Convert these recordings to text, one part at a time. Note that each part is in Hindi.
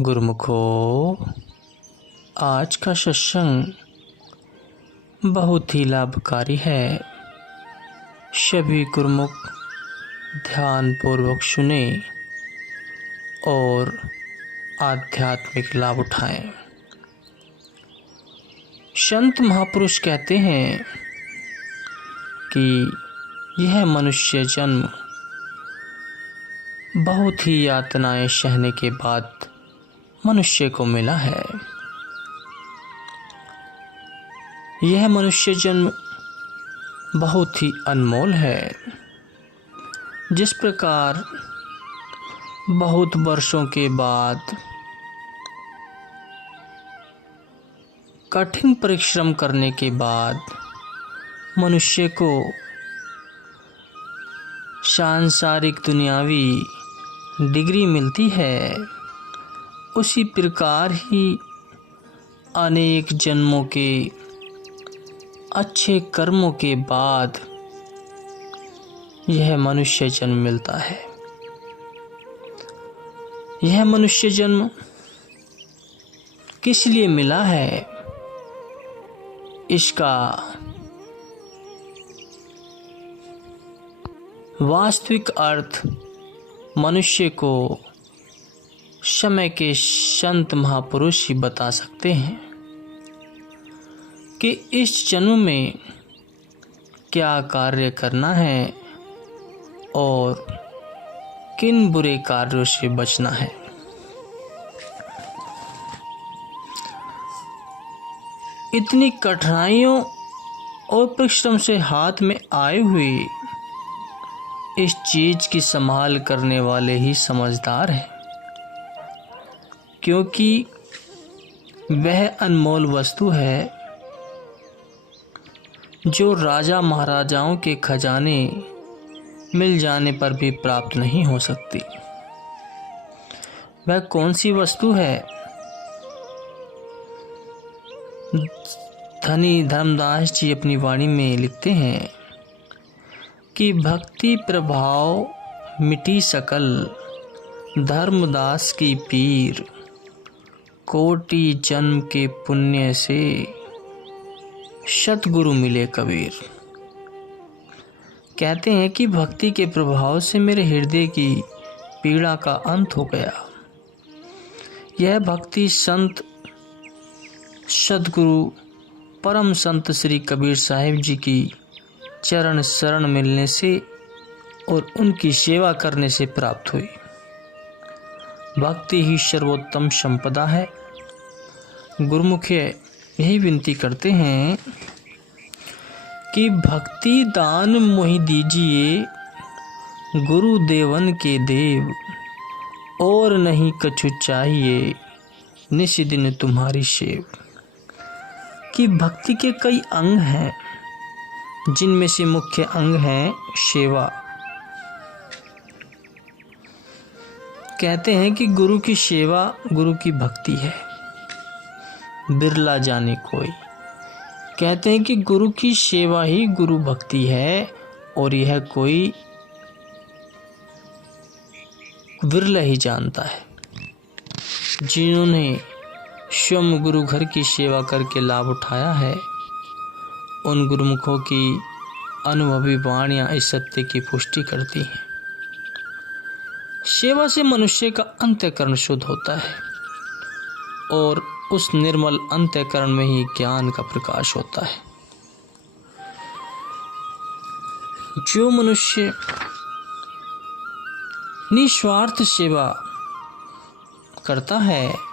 गुरुमुखो, आज का सत्संग बहुत ही लाभकारी है। सभी गुरुमुख ध्यान पूर्वक सुने और आध्यात्मिक लाभ उठाएं। संत महापुरुष कहते हैं कि यह मनुष्य जन्म बहुत ही यातनाएं सहने के बाद मनुष्य को मिला है। यह मनुष्य जन्म बहुत ही अनमोल है। जिस प्रकार बहुत वर्षों के बाद कठिन परिश्रम करने के बाद मनुष्य को सांसारिक दुनियावी डिग्री मिलती है, उसी प्रकार ही अनेक जन्मों के अच्छे कर्मों के बाद यह मनुष्य जन्म मिलता है। यह मनुष्य जन्म किस लिए मिला है, इसका वास्तविक अर्थ मनुष्य को समय के संत महापुरुष ही बता सकते हैं कि इस जन्म में क्या कार्य करना है और किन बुरे कार्यों से बचना है। इतनी कठिनाइयों और परिश्रम से हाथ में आए हुए इस चीज की संभाल करने वाले ही समझदार हैं, क्योंकि वह अनमोल वस्तु है जो राजा महाराजाओं के खजाने मिल जाने पर भी प्राप्त नहीं हो सकती। वह कौन सी वस्तु है? धनी धर्मदास जी अपनी वाणी में लिखते हैं कि भक्ति प्रभाव मिटी सकल, धर्मदास की पीर, कोटि जन्म के पुण्य से सतगुरु मिले कबीर। कहते हैं कि भक्ति के प्रभाव से मेरे हृदय की पीड़ा का अंत हो गया। यह भक्ति संत सतगुरु परम संत श्री कबीर साहिब जी की चरण शरण मिलने से और उनकी सेवा करने से प्राप्त हुई। भक्ति ही सर्वोत्तम संपदा है। गुरुमुख यही विनती करते हैं कि भक्ति दान मोहि दीजिए, गुरुदेवन के देव, और नहीं कछु चाहिए, निस दिन तुम्हारी सेव। कि भक्ति के कई अंग हैं, जिनमें से मुख्य अंग है सेवा। कहते हैं कि गुरु की सेवा गुरु की भक्ति है, बिरला जाने कोई। कहते हैं कि गुरु की सेवा ही गुरु भक्ति है, और यह कोई बिरला ही जानता है। जिन्होंने स्वयं गुरु घर की सेवा करके लाभ उठाया है, उन गुरुमुखों की अनुभवी वाणियां इस सत्य की पुष्टि करती हैं। सेवा से मनुष्य का अंतःकरण शुद्ध होता है, और उस निर्मल अंतःकरण में ही ज्ञान का प्रकाश होता है। जो मनुष्य निस्वार्थ सेवा करता है,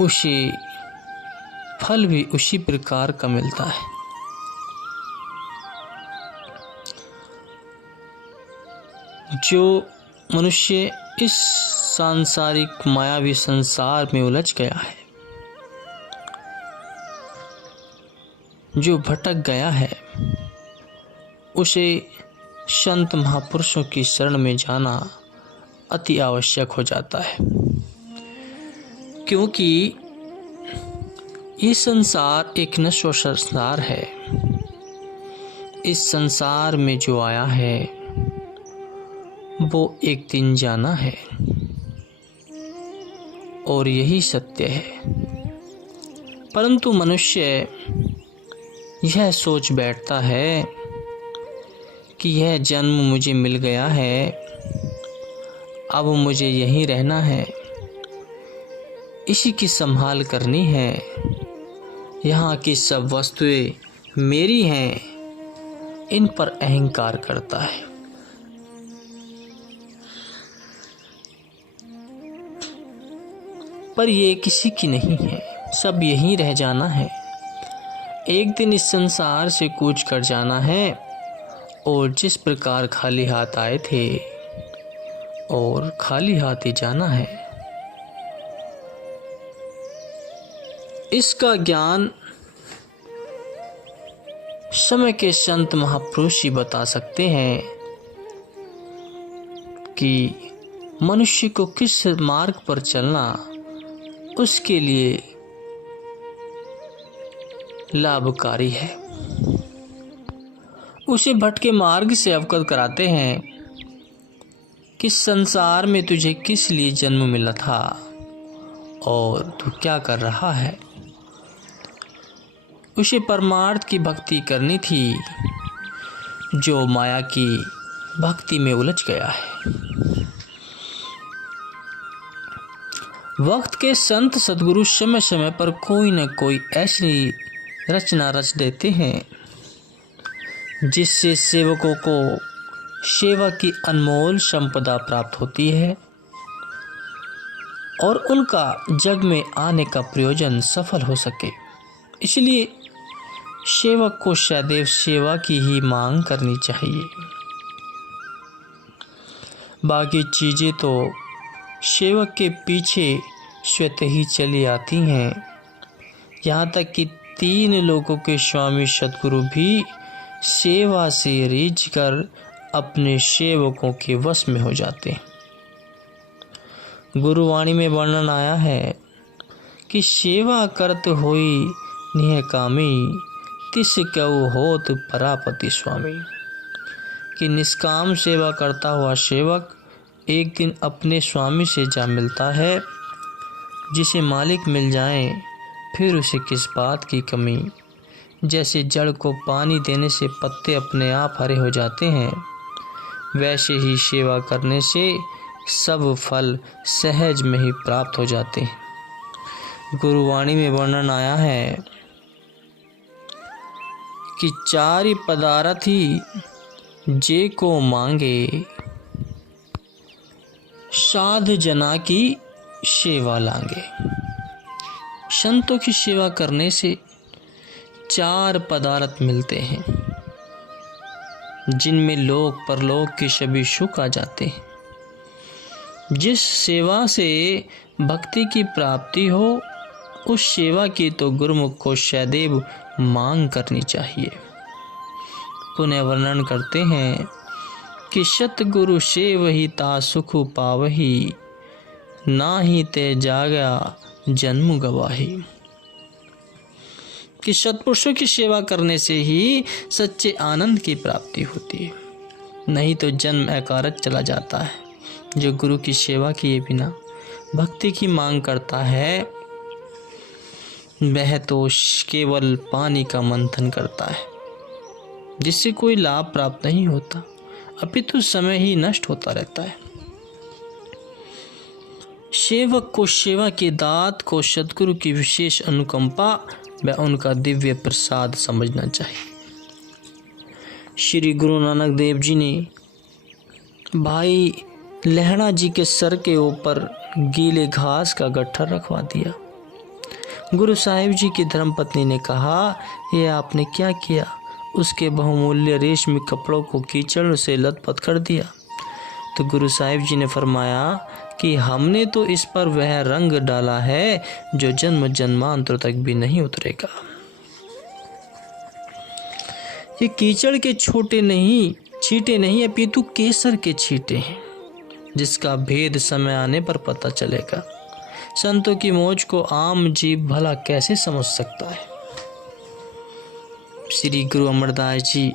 उसे फल भी उसी प्रकार का मिलता है। जो मनुष्य इस सांसारिक मायावी संसार में उलझ गया है, जो भटक गया है, उसे संत महापुरुषों की शरण में जाना अति आवश्यक हो जाता है। क्योंकि ये संसार एक नश्वर संसार है। इस संसार में जो आया है वो एक दिन जाना है। और यही सत्य है। परंतु मनुष्य यह सोच बैठता है कि यह जन्म मुझे मिल गया है, अब मुझे यहीं रहना है, इसी की संभाल करनी है, यहाँ की सब वस्तुएं मेरी हैं, इन पर अहंकार करता है। पर ये किसी की नहीं है, सब यहीं रह जाना है। एक दिन इस संसार से कूच कर जाना है और जिस प्रकार खाली हाथ आए थे और खाली हाथ ही जाना है। इसका ज्ञान समय के संत महापुरुष ही बता सकते हैं कि मनुष्य को किस मार्ग पर चलना उसके लिए लाभकारी है। उसे भटके मार्ग से अवगत कराते हैं कि संसार में तुझे किस लिए जन्म मिला था और तू क्या कर रहा है। उसे परमार्थ की भक्ति करनी थी, जो माया की भक्ति में उलझ गया है। वक्त के संत सद्गुरु समय समय पर कोई न कोई ऐसी रचना रच देते हैं जिससे सेवकों को सेवा की अनमोल संपदा प्राप्त होती है और उनका जग में आने का प्रयोजन सफल हो सके। इसलिए सेवक को सदैव सेवा की ही मांग करनी चाहिए। बाकी चीजें तो सेवक के पीछे स्वतः ही चली आती हैं। यहाँ तक कि 3 लोगों के स्वामी सद्गुरु भी सेवा से रीझ कर अपने सेवकों के वश में हो जाते हैं। गुरुवाणी में वर्णन आया है कि सेवा करत होई निह कामी, तिस कऊ होत परापति स्वामी। कि निष्काम सेवा करता हुआ सेवक एक दिन अपने स्वामी से जा मिलता है। जिसे मालिक मिल जाए फिर उसे किस बात की कमी। जैसे जड़ को पानी देने से पत्ते अपने आप हरे हो जाते हैं, वैसे ही सेवा करने से सब फल सहज में ही प्राप्त हो जाते हैं। गुरुवाणी में वर्णन आया है कि 4 पदारथी जे को मांगे, साध जना की सेवा लांगे। संतों की सेवा करने से 4 पदार्थ मिलते हैं जिनमें लोक परलोक के सभी सुख आ जाते हैं। जिस सेवा से भक्ति की प्राप्ति हो उस सेवा की तो गुरुमुख को सदैव मांग करनी चाहिए। पुनः वर्णन करते हैं कि सतगुरु से वही ता सुख पावही, नाही ते जागा जन्म गवाही। कि सत्पुरुषों की सेवा करने से ही सच्चे आनंद की प्राप्ति होती है, नहीं तो जन्म अकारत चला जाता है। जो गुरु की सेवा किए बिना भक्ति की मांग करता है वह तो केवल पानी का मंथन करता है, जिससे कोई लाभ प्राप्त नहीं होता, अपितु समय ही नष्ट होता रहता है। सेवक को सेवा के दात को सद्गुरु की विशेष अनुकंपा व उनका दिव्य प्रसाद समझना चाहिए। श्री गुरु नानक देव जी ने भाई लहणा जी के सर के ऊपर गीले घास का गट्ठर रखवा दिया। गुरु साहिब जी की धर्मपत्नी ने कहा, यह आपने क्या किया? उसके बहुमूल्य रेशमी कपड़ों को कीचड़ से लथपथ कर दिया। तो गुरु साहिब जी ने फरमाया कि हमने तो इस पर वह रंग डाला है जो जन्म जन्मांतर तक भी नहीं उतरेगा। ये कीचड़ के छींटे नहीं अपितु केसर के छींटे हैं, जिसका भेद समय आने पर पता चलेगा। संतों की मौज को आम जीव भला कैसे समझ सकता है। श्री गुरु अमरदास जी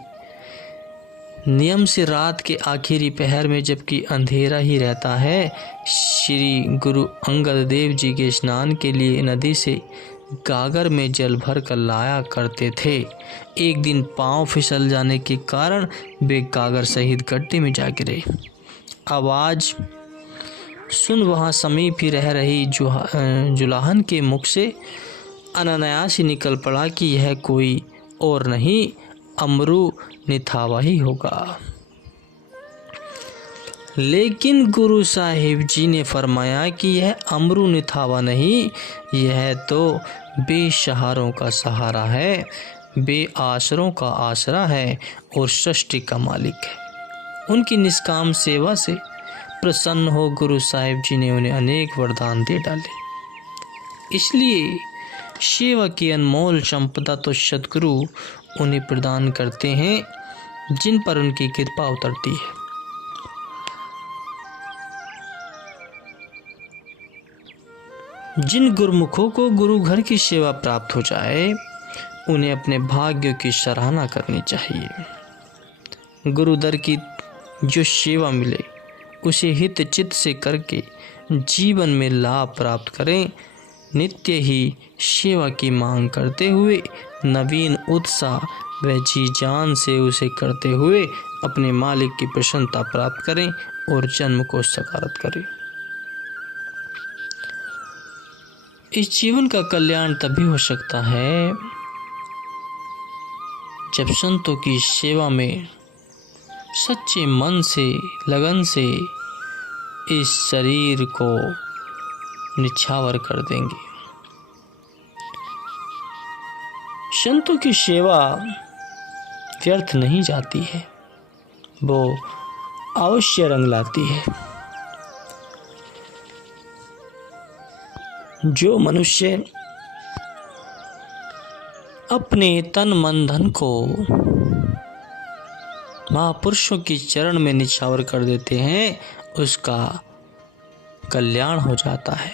नियम से रात के आखिरी पहर में जबकि अंधेरा ही रहता है, श्री गुरु अंगद देव जी के स्नान के लिए नदी से गागर में जल भर कर लाया करते थे। एक दिन पांव फिसल जाने के कारण वे गागर सहित गड्ढे में जा गिरे। आवाज़ सुन वहाँ समीप ही रह रही जुलाहन के मुख से अनायास ही निकल पड़ा कि यह कोई और नहीं, अमरू निथावा ही होगा। लेकिन गुरु साहिब जी ने फरमाया कि यह अमरू निथावा नहीं, यह तो बेसहारों का सहारा है, बेआसरों का आसरा है और सृष्टि का मालिक है। उनकी निष्काम सेवा से प्रसन्न हो गुरु साहिब जी ने उन्हें अनेक वरदान दे डाले। इसलिए सेवा की अनमोल संपदा तो सद्गुरु उन्हें प्रदान करते हैं जिन पर उनकी कृपा उतरती है। जिन गुरुमुखों को गुरु घर की सेवा प्राप्त हो जाए, उन्हें अपने भाग्य की सराहना करनी चाहिए। गुरुदर की जो सेवा मिले उसे हित चित्त से करके जीवन में लाभ प्राप्त करें। नित्य ही सेवा की मांग करते हुए नवीन उत्साह व जी जान से उसे करते हुए अपने मालिक की प्रसन्नता प्राप्त करें और जन्म को सकारात्मक करें। इस जीवन का कल्याण तभी हो सकता है जब संतों की सेवा में सच्चे मन से, लगन से इस शरीर को निछावर कर देंगे। संतों की सेवा व्यर्थ नहीं जाती है, वो अवश्य रंग लाती है। जो मनुष्य अपने तन मन धन को महापुरुषों की चरण में निछावर कर देते हैं, उसका कल्याण हो जाता है।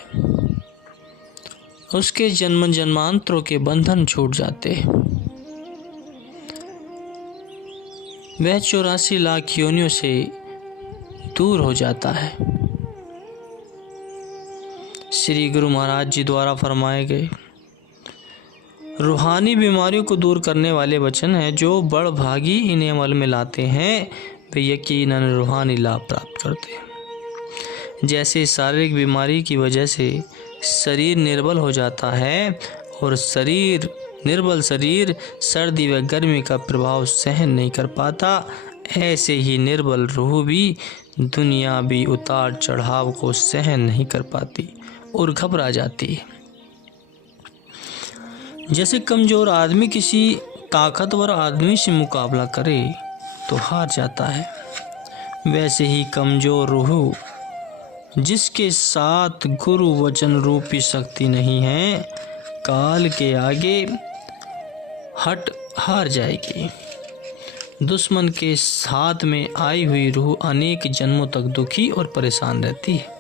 उसके जन्म जन्मांतरों के बंधन छूट जाते हैं। वह 84 लाख योनियों से दूर हो जाता है। श्री गुरु महाराज जी द्वारा फरमाए गए रूहानी बीमारियों को दूर करने वाले वचन हैं। जो बड़ भागी इन्हें अमल में लाते हैं, वे यकीनन रूहानी लाभ प्राप्त करते हैं। जैसे शारीरिक बीमारी की वजह से शरीर निर्बल हो जाता है और निर्बल शरीर सर्दी व गर्मी का प्रभाव सहन नहीं कर पाता, ऐसे ही निर्बल रूह भी दुनियावी उतार चढ़ाव को सहन नहीं कर पाती और घबरा जाती है। जैसे कमजोर आदमी किसी ताकतवर आदमी से मुकाबला करे तो हार जाता है, वैसे ही कमजोर रूह जिसके साथ गुरु वचन रूपी शक्ति नहीं है, काल के आगे हार जाएगी। दुश्मन के साथ में आई हुई रूह अनेक जन्मों तक दुखी और परेशान रहती है।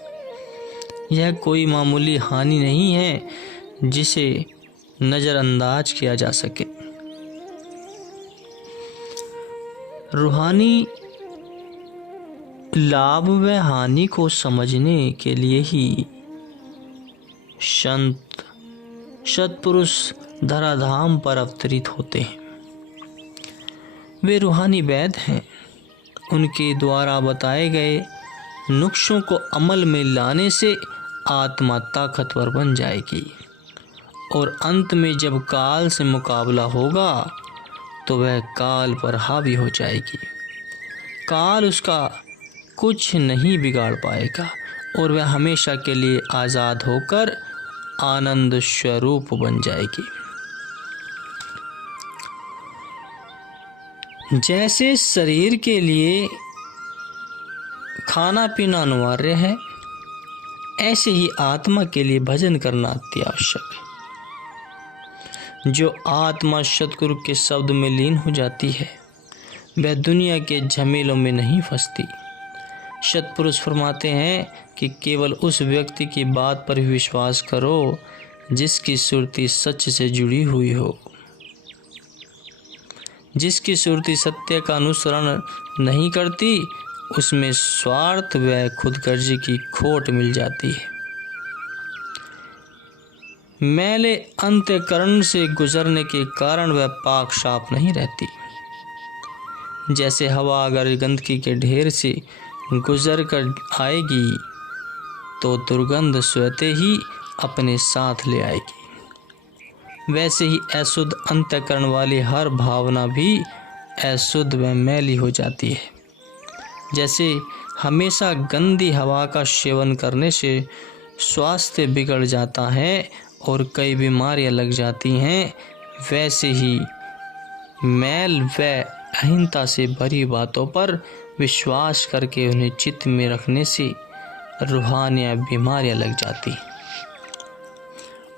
यह कोई मामूली हानि नहीं है जिसे नज़रअंदाज किया जा सके। रूहानी लाभ व हानि को समझने के लिए ही संत सत्पुरुष धराधाम पर अवतरित होते हैं। वे रूहानी वैद्य हैं। उनके द्वारा बताए गए नुस्खों को अमल में लाने से आत्मा ताकतवर बन जाएगी और अंत में जब काल से मुकाबला होगा तो वह काल पर हावी हो जाएगी। काल उसका कुछ नहीं बिगाड़ पाएगा और वह हमेशा के लिए आज़ाद होकर आनंद स्वरूप बन जाएगी। जैसे शरीर के लिए खाना पीना अनिवार्य है, ऐसे ही आत्मा के लिए भजन करना अति आवश्यक है। जो आत्मा सतगुरु के शब्द में लीन हो जाती है, वह दुनिया के झमेलों में नहीं फंसती। सतपुरुष फरमाते हैं कि केवल उस व्यक्ति की बात पर विश्वास करो जिसकी सुरती सच से जुड़ी हुई हो। जिसकी सुरती सत्य का अनुसरण नहीं करती, उसमें स्वार्थ व खुदगर्जी की खोट मिल जाती है। मैले अंतःकरण से गुजरने के कारण वह पाक साफ नहीं रहती। जैसे हवा अगर गंदगी के ढेर से गुजर कर आएगी तो दुर्गंध स्वतः ही अपने साथ ले आएगी, वैसे ही अशुद्ध अंतःकरण वाली हर भावना भी अशुद्ध व मैली हो जाती है। जैसे हमेशा गंदी हवा का सेवन करने से स्वास्थ्य बिगड़ जाता है और कई बीमारियां लग जाती हैं, वैसे ही मैल व अहीनता से भरी बातों पर विश्वास करके उन्हें चित्त में रखने से रूहानिया बीमारियां लग जाती।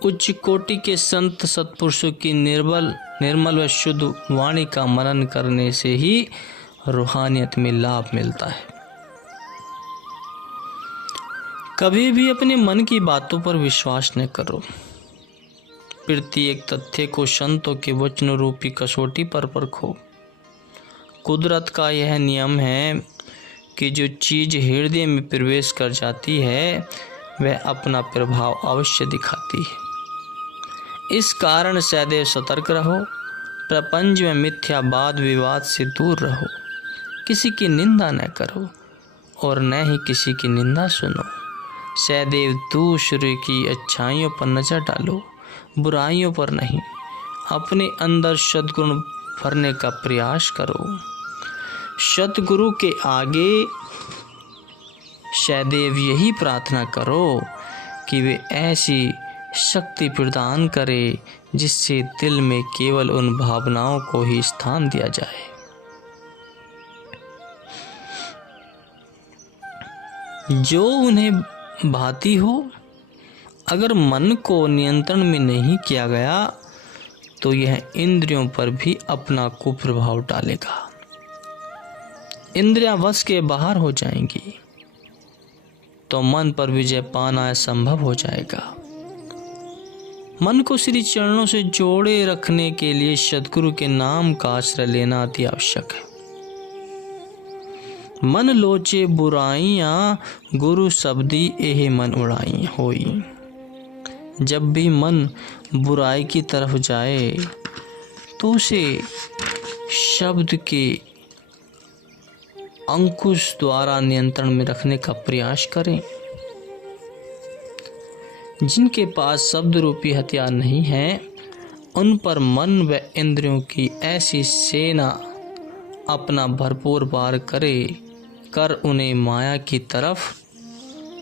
उच्च कोटि के संत सत्पुरुषों की निर्मल व शुद्ध वाणी का मनन करने से ही रूहानियत में लाभ मिलता है। कभी भी अपने मन की बातों पर विश्वास न करो। प्रत्येक तथ्य को संतों के वचन रूपी कसौटी पर परखो। कुदरत का यह नियम है कि जो चीज हृदय में प्रवेश कर जाती है वह अपना प्रभाव अवश्य दिखाती है। इस कारण सदैव सतर्क रहो। प्रपंच में मिथ्या वाद विवाद से दूर रहो। किसी की निंदा न करो और न ही किसी की निंदा सुनो। सदैव दूसरे की अच्छाइयों पर नजर डालो, बुराइयों पर नहीं। अपने अंदर सद्गुण भरने का प्रयास करो। सतगुरु के आगे सदैव यही प्रार्थना करो कि वे ऐसी शक्ति प्रदान करे जिससे दिल में केवल उन भावनाओं को ही स्थान दिया जाए। जो उन्हें भाती हो। अगर मन को नियंत्रण में नहीं किया गया तो यह इंद्रियों पर भी अपना कुप्रभाव डालेगा। इंद्रियां वश के बाहर हो जाएंगी तो मन पर विजय पाना असंभव हो जाएगा। मन को श्री चरणों से जोड़े रखने के लिए सद्गुरु के नाम का आश्रय लेना अति आवश्यक है। मन लोचे बुराइयां गुरु शब्दी एहे मन उड़ाई होई। जब भी मन बुराई की तरफ जाए तो उसे शब्द के अंकुश द्वारा नियंत्रण में रखने का प्रयास करें। जिनके पास शब्द रूपी हथियार नहीं है उन पर मन व इंद्रियों की ऐसी सेना अपना भरपूर वार कर उन्हें माया की तरफ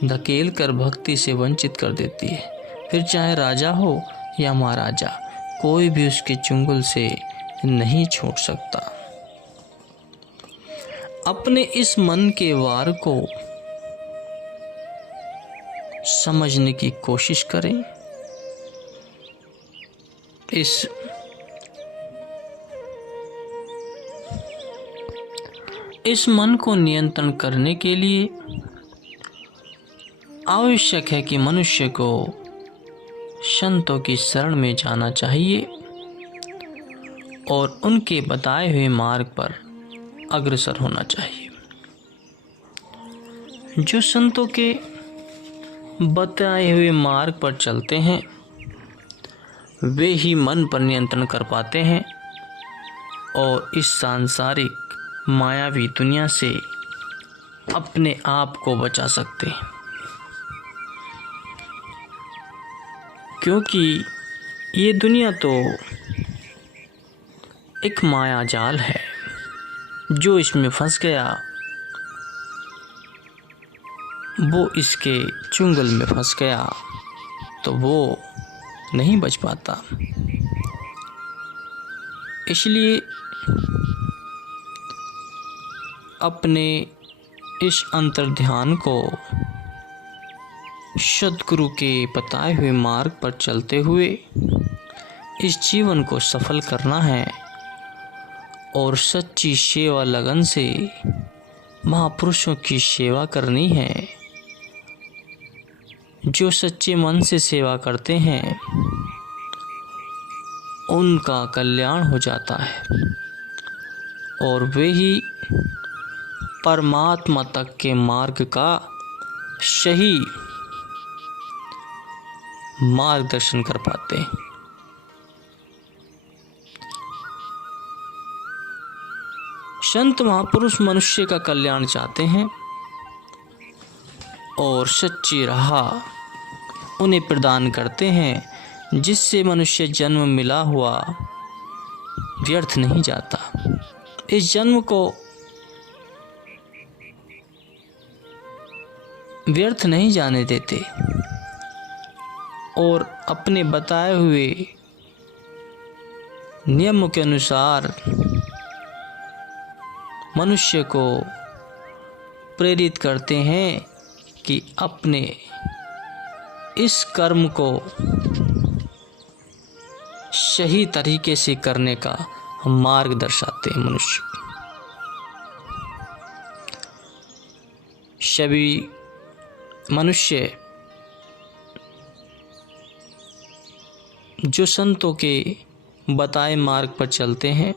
धकेल कर भक्ति से वंचित कर देती है। फिर चाहे राजा हो या महाराजा, कोई भी उसके चुंगल से नहीं छूट सकता। अपने इस मन के वार को समझने की कोशिश करें। इस मन को नियंत्रण करने के लिए आवश्यक है कि मनुष्य को संतों की शरण में जाना चाहिए और उनके बताए हुए मार्ग पर अग्रसर होना चाहिए। जो संतों के बताए हुए मार्ग पर चलते हैं वे ही मन पर नियंत्रण कर पाते हैं और इस सांसारिक मायावी दुनिया से अपने आप को बचा सकते हैं। क्योंकि ये दुनिया तो एक माया जाल है, जो इसमें फंस गया वो इसके चुंगल में फंस गया तो वो नहीं बच पाता। इसलिए अपने इस अंतर्ध्यान को सद्गुरु के बताए हुए मार्ग पर चलते हुए इस जीवन को सफल करना है और सच्ची सेवा लगन से महापुरुषों की सेवा करनी है। जो सच्चे मन से सेवा करते हैं उनका कल्याण हो जाता है। और वे ही परमात्मा तक के मार्ग का सही मार्गदर्शन कर पाते हैं। संत महापुरुष मनुष्य का कल्याण चाहते हैं और सच्ची राह उन्हें प्रदान करते हैं, जिससे मनुष्य जन्म मिला हुआ व्यर्थ नहीं जाता। इस जन्म को व्यर्थ नहीं जाने देते और अपने बताए हुए नियम के अनुसार मनुष्य को प्रेरित करते हैं कि अपने इस कर्म को सही तरीके से करने का मार्ग दर्शाते हैं मनुष्य को। सभी मनुष्य जो संतों के बताए मार्ग पर चलते हैं,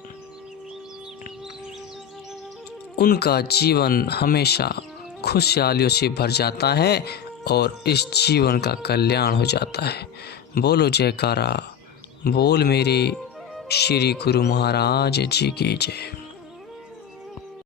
उनका जीवन हमेशा खुशहालियों से भर जाता है और इस जीवन का कल्याण हो जाता है। बोलो जयकारा, बोल मेरे श्री गुरु महाराज जी की जय।